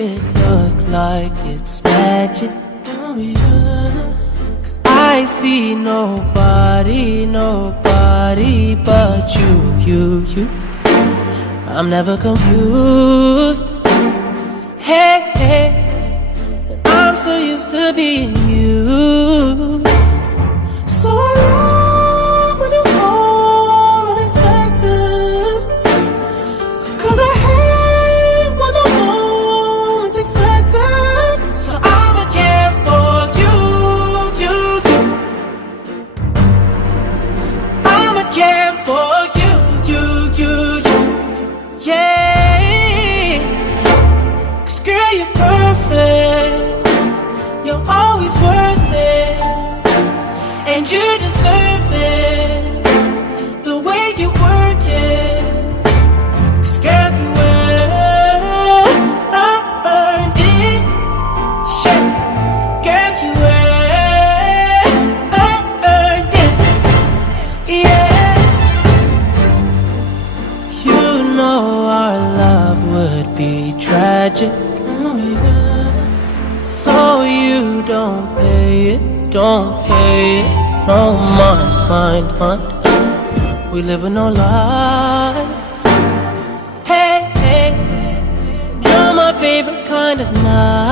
it look like it's magic? Oh yeah. 'Cause I see nobody but you. I'm never confused. Hey, I'm so used to being used. So I love when you call unexpected, 'cause I hate when the moment's expected. So I'ma care for you. I'ma care for you. Yeah. 'Cause girl, you're perfect. You're always worth it, and you deserve it, the way you work it. 'Cause girl, you earned it. Yeah. Girl, you earned it. Yeah. You know our love would be tragic. Oh yeah. So you don't pay it. No mind. We live in no lies. Hey, you're my favorite kind of night.